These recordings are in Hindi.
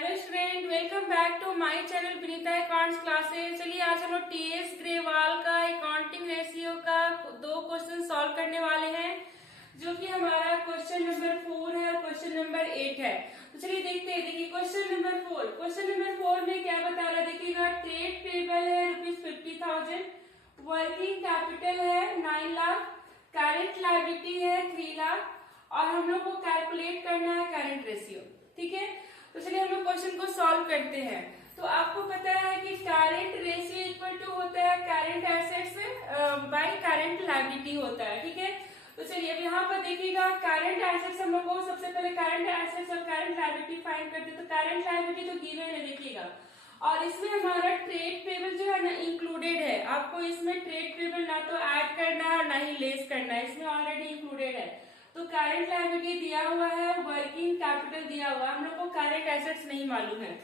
Hello student, welcome back to my channel Vinita accounts classes. चलिए आज हम लोग टीएस ग्रेवाल का अकाउंटिंग रेशियो का दो क्वेश्चन सॉल्व करने वाले हैं, जो कि हमारा क्वेश्चन नंबर 4 है और क्वेश्चन नंबर 8 है। तो चलिए देखते हैं। देखिए क्वेश्चन नंबर 4 में क्या बता रहा है, देखिएगा। ट्रेड पेबल है ₹50,000, वर्किंग कैपिटल है 9 लाख, करंट लायबिलिटी है 3 लाख और हम लोग को कैलकुलेट करना है करंट रेशियो। ठीक है, तो चलिए हम लोग क्वेश्चन को सॉल्व करते हैं। तो आपको पता है कि करंट रेशियो इक्वल टू होता है current assets by current liability होता है। ठीक है, तो चलिए अब यहाँ पर देखिएगा। करंट एसेट्स हम लोग को सबसे पहले करंट एसेट्स और करंट लायबिलिटी फाइंड करते हैं। तो करंट लायबिलिटी तो गिवन है, देखिएगा। और इसमें हमारा ट्रेड पेबल जो है ना इंक्लूडेड है। आपको इसमें ट्रेड पेबल ना तो ऐड करना है ना ही लेस करना है, इसमें ऑलरेडी इंक्लूडेड है। तो करंट लायबिलिटी दिया हुआ है, वर्किंग कैपिटल दिया हुआ है। हम लोग को करंट एसेट्स नहीं मालूम है।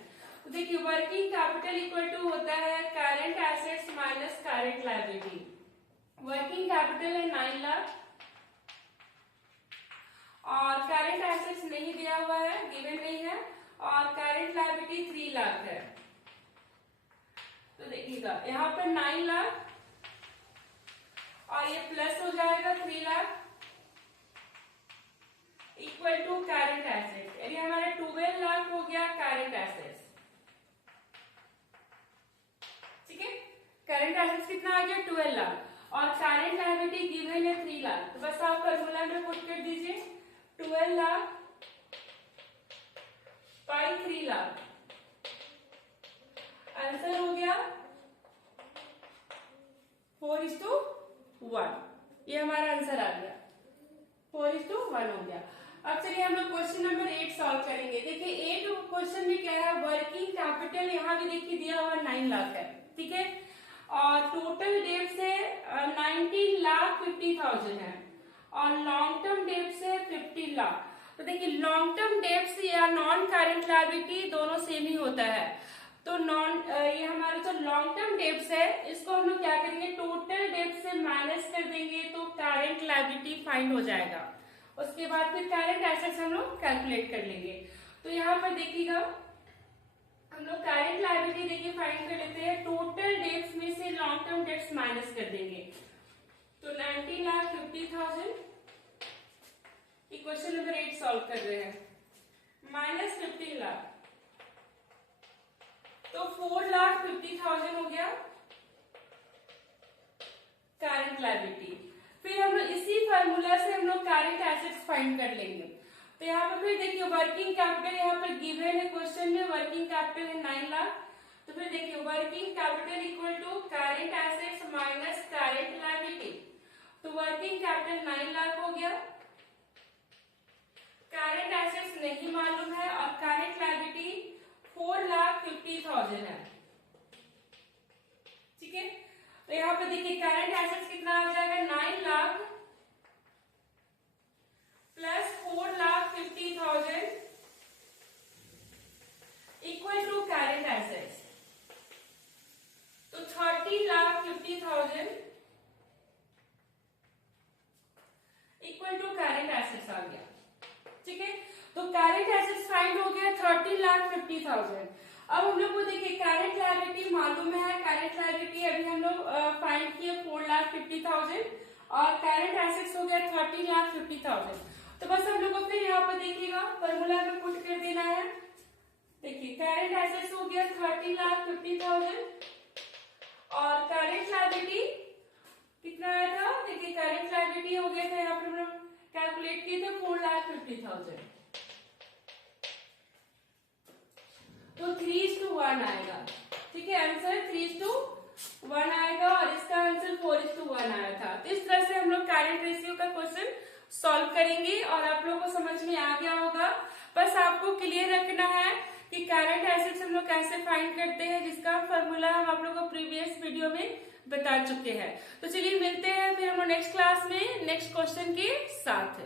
तो देखिए वर्किंग कैपिटल इक्वल टू होता है current assets minus current liability. Working capital है 9 लाख और करंट एसेट्स नहीं दिया हुआ है, गिवन नहीं है, और करंट लायबिलिटी 3 लाख है। तो देखिएगा यहाँ पर 9 लाख और ये प्लस हो जाएगा 3 lakh equal to current assets, यानी हमारा 12 लाख हो गया करंट एसेट्स। ठीक है, करंट एसेट्स कितना आ गया 12 लाख और करंट लायबिलिटी गिवन है 3 लाख। तो बस आप फॉर्मूला में पुट कर दीजिए 12 लाख बाई 3 लाख। आंसर हो गया 4:1। ये हमारा आंसर आ गया, 4:1 हो गया। अब चलिए हम लोग क्वेश्चन नंबर 8 सॉल्व करेंगे। देखिए 8 क्वेश्चन में क्या है, वर्किंग कैपिटल यहाँ भी देखिए दिया हुआ 9 लाख है। ठीक है, और टोटल डेट से 19,50,000 है और लॉन्ग टर्म डेट से 50 लाख। तो देखिए लॉन्ग टर्म डेट या नॉन करंट लायबिलिटी दोनों सेम ही होता है। तो ये हमारा जो लॉन्ग टर्म डेट्स है, इसको हम लोग क्या करेंगे, टोटल डेट से माइनस कर देंगे तो करंट लायबिलिटी फाइंड हो जाएगा। उसके बाद फिर करंट एसेट्स हम लोग कैलकुलेट कर लेंगे। तो यहाँ पर देखिएगा हम लोग करंट लायबिलिटी देखिए फाइंड कर लेते हैं। टोटल डेट्स में से लॉन्ग टर्म डेट्स माइनस कर देंगे। तो 19,50,000 क्वेश्चन नंबर 8 सॉल्व कर रहे हैं, माइनस 15 लाख, तो 4,50,000 हो गया करंट लायबिलिटी। फिर हम लोग इसी फार्मूला से हम लोग करंट एसेट्स फाइंड कर लेंगे। तो यहाँ पर फिर देखिए वर्किंग कैपिटल यहाँ पर गिवन है क्वेश्चन में, वर्किंग कैपिटल है 9 लाख। तो फिर देखिए working capital equal to current assets minus current liability. तो वर्किंग कैपिटल 9 लाख हो गया, करंट एसेट्स नहीं मालूम है और करंट लायबिलिटी 4,50,000 है। ठीक है, तो यहाँ पर देखिए करंट एसेट्स कितना आ जाएगा, 9 lakh plus 4,50,000 equal to current assets. तो 30,50,000 इक्वल टू करंट एसेट्स आ गया। ठीक है, तो करंट एसेट्स फाइंड हो गया 30,50,000। अब हम लोग को देखिए करंट लायबिलिटी मालूम है, करंट लायबिलिटी अभी हम लोग फाइंड किए 4,50,000 और करंट एसेट्स हो गया 30,50,000। तो बस हम लोग को फिर यहाँ पर देखिएगा फॉर्मूला में पुट कर देना है। देखिए करंट एसेट्स हो गया 30,50,000 और करंट लायबिलिटी कितना आया था, देखिए करंट लायबिलिटी हो गया था, यहाँ पर हम लोग कैलकुलेट किए थे 4,50,000। तो 3:1 आएगा। ठीक है, आंसर 3:1 आएगा और इसका आंसर 4:1 आया था। तो इस तरह से हम लोग करंट रेशियो का क्वेश्चन सॉल्व करेंगे और आप लोगों को समझ में आ गया होगा। बस आपको क्लियर रखना है कि करंट एसेट्स हम लोग कैसे फाइंड करते हैं, जिसका फॉर्मूला हम आप लोगों को प्रीवियस वीडियो में बता चुके हैं। तो चलिए मिलते हैं फिर हम नेक्स्ट क्लास में नेक्स्ट क्वेश्चन के साथ।